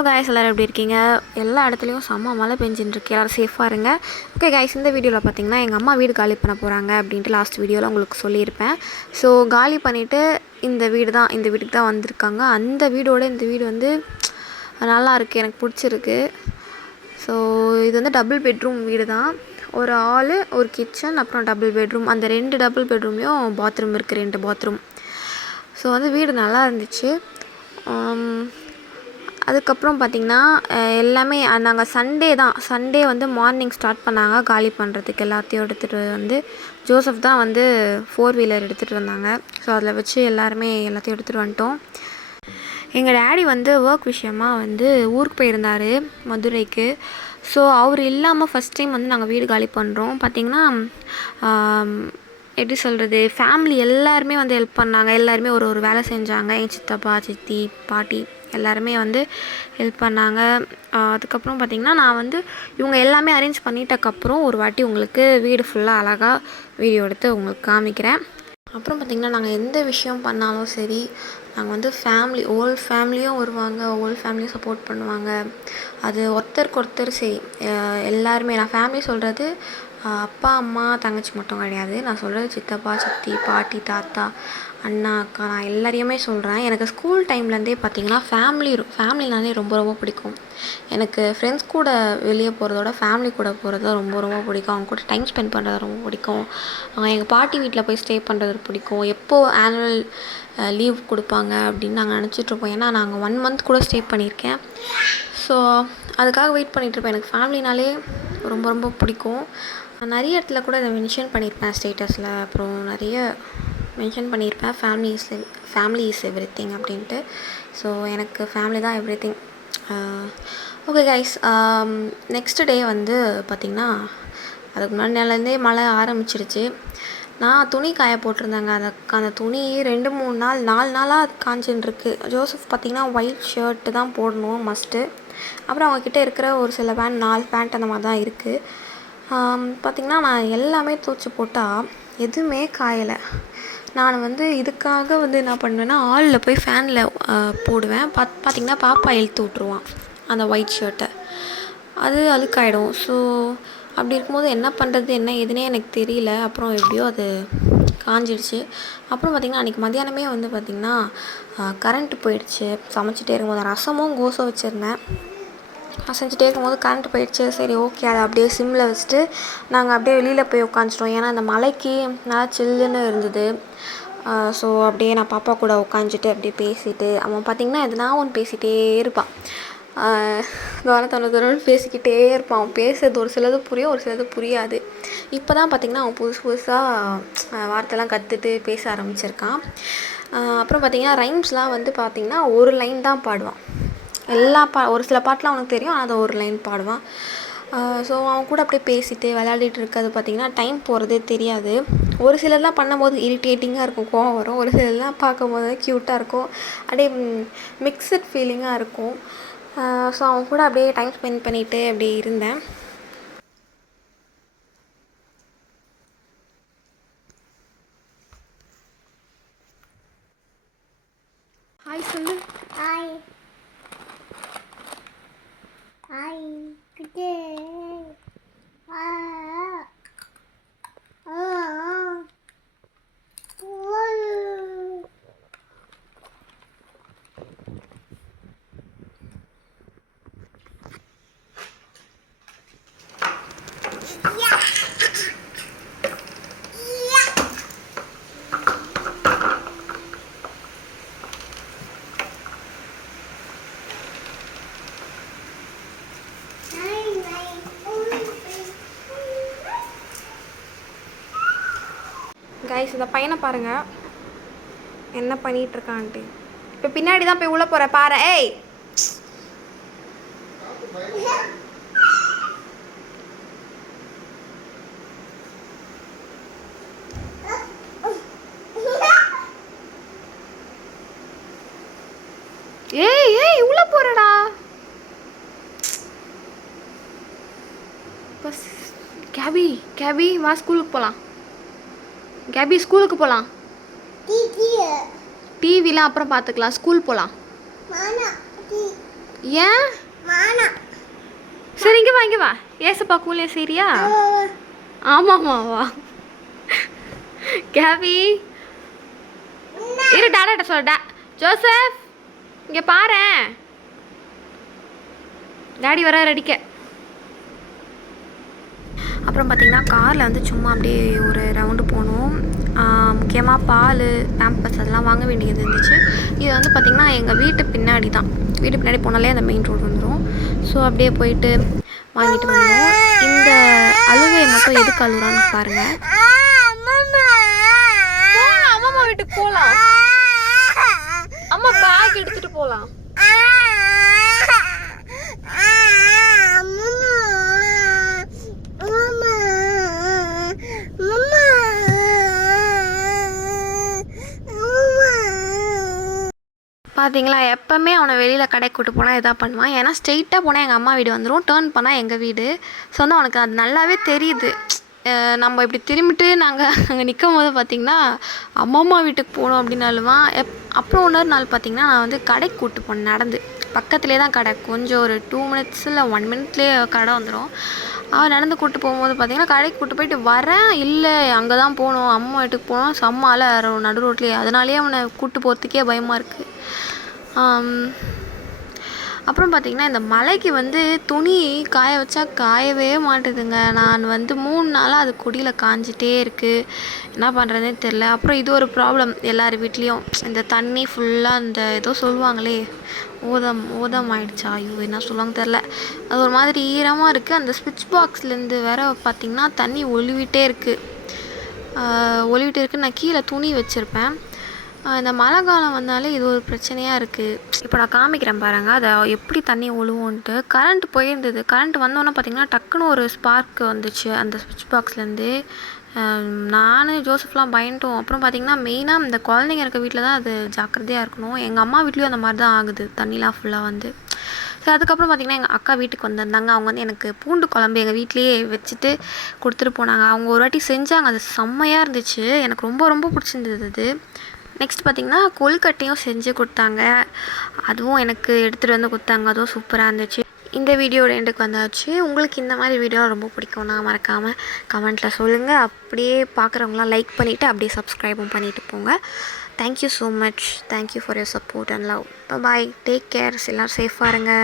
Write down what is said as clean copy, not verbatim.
Hello guys, எல்லோரும் எப்படி இருக்கீங்க? எல்லா இடத்துலையும் செம்ம மழை பெஞ்சின்ட்டுருக்கு. எல்லோரும் சேஃபாக இருங்க. ஓகே காய்ஸ், இந்த வீடியோவில் பார்த்தீங்கன்னா எங்கள் அம்மா வீடு காலி பண்ண போகிறாங்க அப்படின்ட்டு லாஸ்ட் வீடியோவில் உங்களுக்கு சொல்லியிருப்பேன். ஸோ காலி பண்ணிவிட்டு இந்த வீட்டுக்கு தான் வந்திருக்காங்க. அந்த வீடோட இந்த வீடு வந்து நல்லா இருக்குது, எனக்கு பிடிச்சிருக்கு. ஸோ இது வந்து டபுள் பெட்ரூம் வீடு தான். ஒரு ஹாலு, ஒரு கிச்சன், அப்புறம் டபுள் பெட்ரூம். அந்த 2 டபுள் பெட்ரூம்லேயும் பாத்ரூம் இருக்குது, 2 பாத்ரூம். ஸோ வந்து வீடு நல்லா இருந்துச்சு. அதுக்கப்புறம் பார்த்திங்கன்னா எல்லாமே நாங்கள் சண்டே வந்து மார்னிங் ஸ்டார்ட் பண்ணாங்க காலி பண்ணுறதுக்கு. எல்லாத்தையும் எடுத்துகிட்டு வந்து ஜோசப் தான் வந்து 4 வீலர் எடுத்துகிட்டு வந்தாங்க. ஸோ அதில் வச்சு எல்லாத்தையும் எடுத்துகிட்டு வந்துட்டோம். எங்கள் டேடி வந்து ஒர்க் விஷயமாக வந்து ஊருக்கு போயிருந்தார், மதுரைக்கு. ஸோ அவர் இல்லாமல் ஃபஸ்ட் டைம் வந்து நாங்கள் வீடு காலி பண்ணுறோம். பார்த்திங்கன்னா எப்படி சொல்கிறது, ஃபேமிலி எல்லாருமே வந்து ஹெல்ப் பண்ணாங்க. எல்லாருமே ஒரு வேலை செஞ்சாங்க. எங்கள் சித்தப்பா, சித்தி, பாட்டி எல்லாருமே வந்து ஹெல்ப் பண்ணாங்க. அதுக்கப்புறம் பார்த்திங்கன்னா நான் வந்து இவங்க எல்லாமே அரேஞ்ச் பண்ணிட்டக்கப்புறம் ஒரு வாட்டி உங்களுக்கு வீடு ஃபுல்லாக அழகாக வீடியோ எடுத்து உங்களுக்கு காமிக்கிறேன். அப்புறம் பார்த்திங்கன்னா நாங்கள் எந்த விஷயம் பண்ணாலும் சரி, நாங்கள் வந்து ஹோல் ஃபேமிலியும் வருவாங்க, ஹோல் ஃபேமிலியும் சப்போர்ட் பண்ணுவாங்க. அது ஒருத்தருக்கு ஒருத்தர் சரி, எல்லாருமே. நான் ஃபேமிலி சொல்கிறது அப்பா, அம்மா, தங்கச்சி மட்டும் கிடையாது. நான் சொல்கிறது சித்தப்பா, சித்தி, பாட்டி, தாத்தா, அண்ணா, அக்கா, நான் எல்லாரையுமே சொல்கிறேன். எனக்கு ஸ்கூல் டைம்லேருந்தே பார்த்திங்கன்னா ஃபேமிலினாலே ரொம்ப ரொம்ப பிடிக்கும். எனக்கு ஃப்ரெண்ட்ஸ் கூட வெளியே போகிறதோட ஃபேமிலி கூட போகிறது தான் ரொம்ப ரொம்ப பிடிக்கும். அவங்க கூட டைம் ஸ்பெண்ட் பண்ணுறது ரொம்ப பிடிக்கும். எங்கள் பாட்டி வீட்டில் போய் ஸ்டே பண்ணுறது பிடிக்கும். எப்போது ஆனுவல் லீவ் கொடுப்பாங்க அப்படின்னு நாங்கள் நினச்சிட்ருப்போம். ஏன்னா நாங்கள் 1 மந்த் கூட ஸ்டே பண்ணியிருக்கேன். ஸோ அதுக்காக வெயிட் பண்ணிகிட்ருப்பேன். எனக்கு ஃபேமிலினாலே ரொம்ப ரொம்ப பிடிக்கும். நான் நிறைய இடத்துல கூட இதை மென்ஷன் பண்ணியிருப்பேன் ஸ்டேட்டஸில். அப்புறம் நிறைய மென்ஷன் பண்ணியிருப்பேன், ஃபேமிலி இஸ் எவ்ரிதிங் அப்படின்ட்டு. ஸோ எனக்கு ஃபேமிலி தான் everything. Okay guys, next day வந்து பார்த்திங்கன்னா அதுக்கு முன்னாடி நாள்லேருந்தே மழை ஆரம்பிச்சிருச்சு. நான் துணி காய போட்டிருந்தேங்க. அந்த துணி 2-3 நாள் 4 நாளாக காஞ்சின்ருக்கு. ஜோசப் பார்த்திங்கன்னா ஒயிட் ஷர்ட்டு தான் போடணும் மஸ்ட்டு. அப்புறம் அவங்கக்கிட்ட இருக்கிற ஒரு சில பேண்ட் 4 பேண்ட் அந்த மாதிரி தான் இருக்குது. பார்த்திங்கன்னா நான் எல்லாமே துவைச்சி போட்டால் எதுவுமே காயலை. நான் வந்து இதுக்காக வந்து என்ன பண்ணுவேன்னா ஹாலில் போய் ஃபேனில் போடுவேன். பார்த்திங்கன்னா பாப்பா இழுத்து விட்ருவான் அந்த ஒயிட் ஷர்ட்டை. அது அழுக்காயிடும். ஸோ அப்படி இருக்கும்போது என்ன பண்ணுறது, என்ன எதுனே எனக்கு தெரியல. அப்புறம் எப்படியோ அது காஞ்சிடுச்சு. அப்புறம் பார்த்திங்கன்னா அன்றைக்கி மத்தியானமே வந்து பார்த்திங்கன்னா கரண்ட்டு போயிடுச்சு. சமைச்சிட்டே இருக்கும்போது ரசமும் கோஸும் வச்சுருந்தேன். செஞ்சுட்டே இருக்கும்போது கரண்ட் போயிடுச்சு. சரி ஓகே, அதை அப்படியே சிம்மில் வச்சுட்டு நாங்கள் அப்படியே வெளியில் போய் உட்காந்துட்டோம். ஏன்னா அந்த மலைக்கு நல்லா சில்லுன்னு இருந்தது. ஸோ அப்படியே நான் பாப்பா கூட உட்காந்துட்டு அப்படியே பேசிட்டு, அவன் பார்த்திங்கன்னா எதுனா ஒன்று பேசிகிட்டே இருப்பான். தோணு பேசிக்கிட்டே இருப்பான். அவன் பேசுறது ஒரு சிலது புரியும், ஒரு சிலது புரியாது. இப்போ தான் பார்த்திங்கன்னா அவன் புதுசாக வார்த்தைலாம் கற்றுட்டு பேச ஆரம்பிச்சிருக்கான். அப்புறம் பார்த்திங்கன்னா ரைம்ஸ்லாம் வந்து பார்த்திங்கன்னா ஒரு லைன் தான் பாடுவான். ஒரு சில பாட்டெலாம் அவனுக்கு தெரியும், ஆனால் அதை ஒரு லைன் பாடுவான். ஸோ அவன் கூட அப்படியே பேசிட்டு விளையாடிட்டு இருக்கிறது பார்த்திங்கன்னா டைம் போகிறதே தெரியாது. ஒரு சிலர்லாம் பண்ணும்போது இரிட்டேட்டிங்காக இருக்கும், கோவம் வரும். ஒரு சிலர்லாம் பார்க்கும்போது க்யூட்டாக இருக்கும், அப்படியே மிக்சட் ஃபீலிங்காக இருக்கும். ஸோ அவன் கூட அப்படியே டைம் ஸ்பெண்ட் பண்ணிவிட்டு அப்படியே இருந்தேன். ஹாய் சொல்லு. Hi hi Gutte. கைஸ், இந்த பையனை பாருங்கள் என்ன பண்ணிகிட்ருக்கான்ட்டு. இப்போ பின்னாடி தான் போய் உள்ளே போகிற பாரு. ஏய் ஏய் ஏய் உள்ளே போகிறடா. பஸ் கேபி வா, ஸ்கூலுக்கு போகலாம். கேபி ஸ்கூலுக்கு போகலாம். டிவிலாம் அப்புறம் பார்த்துக்கலாம், ஸ்கூல் போகலாம். ஏன்? சரி இங்கே வா ஏசப்பா கூலிய சரியா? ஆமாம்மா வா. கேவி இரு டாடாட்ட சொல்ல. ஜோசப் இங்கே பாரேன், டாடி வர அடிக்க. அப்புறம் பார்த்திங்கன்னா காரில் வந்து சும்மா அப்படியே ஒரு ரவுண்டு போனோம். முக்கியமாக பால் பேம்பஸ் அதெல்லாம் வாங்க வேண்டியது இருந்துச்சு. இது வந்து பார்த்திங்கன்னா எங்கள் வீட்டு பின்னாடி தான், வீட்டு பின்னாடி போனாலே அந்த மெயின் ரோடு வந்துடும். ஸோ அப்படியே போயிட்டு வாங்கிட்டு வந்தோம். இந்த அழுகையை மட்டும் எதுக்கு அழுகுறான்னு பாருங்கள். அம்மா வீட்டுக்கு போகலாம், அம்மா பேக் எடுத்துகிட்டு போகலாம். பார்த்தீங்களா, எப்போவுமே அவனை வெளியில் கடைக்கு கூட்டு போனால் இதாக பண்ணுவான். ஏன்னா ஸ்ட்ரெயிட்டாக போனால் எங்கள் அம்மா வீடு வந்துடும், டேர்ன் பண்ணால் எங்கள் வீடு. ஸோ வந்து அவனுக்கு அது நல்லாவே தெரியுது. நம்ம இப்படி திரும்பிட்டு நாங்கள் அங்கே நிற்கும் போது பார்த்திங்கன்னா அம்மா வீட்டுக்கு போகணும் அப்படின்னு அழுவான். அப்புறம் இன்னொரு நாள் பார்த்திங்கன்னா நான் வந்து கடைக்கு கூப்பிட்டு போனேன் நடந்து. பக்கத்துலேயே தான் கடை, கொஞ்சம் ஒரு 2 minutes இல்லை 1 minuteலேயே கடை வந்துடும். அவன் நடந்து கூப்பிட்டு போகும்போது பார்த்திங்கன்னா கடைக்கு கூப்பிட்டு போயிட்டு வரேன், இல்லை அங்கே தான் போகணும், அம்மா வீட்டுக்கு போகணும், செம்மால நடு ரோட்லேயே. அதனாலேயே அவனை கூப்பிட்டு போகிறதுக்கே பயமாக இருக்குது. அப்புறம் பார்த்திங்கன்னா இந்த மழைக்கு வந்து துணி காய வச்சா காயவே மாட்டுதுங்க. நான் வந்து 3 நாளாக அது கொடியில் காஞ்சிட்டே இருக்குது, என்ன பண்ணுறதுனே தெரில. அப்புறம் இது ஒரு ப்ராப்ளம் எல்லார் வீட்லேயும், இந்த தண்ணி ஃபுல்லாக இந்த ஏதோ சொல்லுவாங்களே ஓதம் ஆயிடுச்சா, ஐயோ என்ன சொல்லுவாங்க தெரில, அது ஒரு மாதிரி ஈரமாக இருக்குது. அந்த ஸ்விட்ச் பாக்ஸ்லேருந்து வேற பார்த்திங்கன்னா தண்ணி ஒழுவிட்டே இருக்குது. நான் கீழே துணி வச்சுருப்பேன். இந்த மழை காலம் வந்தாலே இது ஒரு பிரச்சனையாக இருக்குது. இப்போ நான் காமிக்கிறேன் பாருங்கள், அதை எப்படி தண்ணி ஒழுவோன்ட்டு. கரண்ட் போயிருந்தது, கரண்ட் வந்தோன்னே பார்த்திங்கன்னா டக்குன்னு ஒரு ஸ்பார்க் வந்துச்சு அந்த ஸ்விட்ச் பாக்ஸ்லேருந்து. நான் ஜோசப்லாம் பயந்துட்டோம். அப்புறம் பார்த்திங்கன்னா மெயினாக இந்த குழந்தைங்க இருக்க வீட்டில் தான் அது ஜாக்கிரதையாக இருக்கணும். எங்கள் அம்மா வீட்லேயும் அந்த மாதிரி தான் ஆகுது, தண்ணிலாம் ஃபுல்லாக வந்து. ஸோ அதுக்கப்புறம் பார்த்திங்கன்னா எங்கள் அக்கா வீட்டுக்கு வந்திருந்தாங்க. அவங்க வந்து எனக்கு பூண்டு குழம்பு எங்கள் வீட்லேயே வச்சுட்டு கொடுத்துட்டு போனாங்க. அவங்க ஒரு வாட்டி செஞ்சாங்க, அது செம்மையாக இருந்துச்சு, எனக்கு ரொம்ப ரொம்ப பிடிச்சிருந்தது அது. நெக்ஸ்ட் பார்த்திங்கன்னா கொழுக்கட்டையும் செஞ்சு கொடுத்தாங்க, அதுவும் எனக்கு எடுத்துகிட்டு வந்து கொடுத்தாங்க, அதுவும் சூப்பராக இருந்துச்சு. இந்த வீடியோட எண்டுக்கு வந்தாச்சு. உங்களுக்கு இந்த மாதிரி வீடியோ ரொம்ப பிடிக்கும்னா மறக்காமல் கமெண்ட்டில் சொல்லுங்கள். அப்படியே பார்க்குறவங்களாம் லைக் பண்ணிவிட்டு அப்படியே சப்ஸ்கிரைபும் பண்ணிவிட்டு போங்க. Thank you so much. Thank you for your support and love. Bye, take care, எல்லோரும் சேஃபாக இருங்க.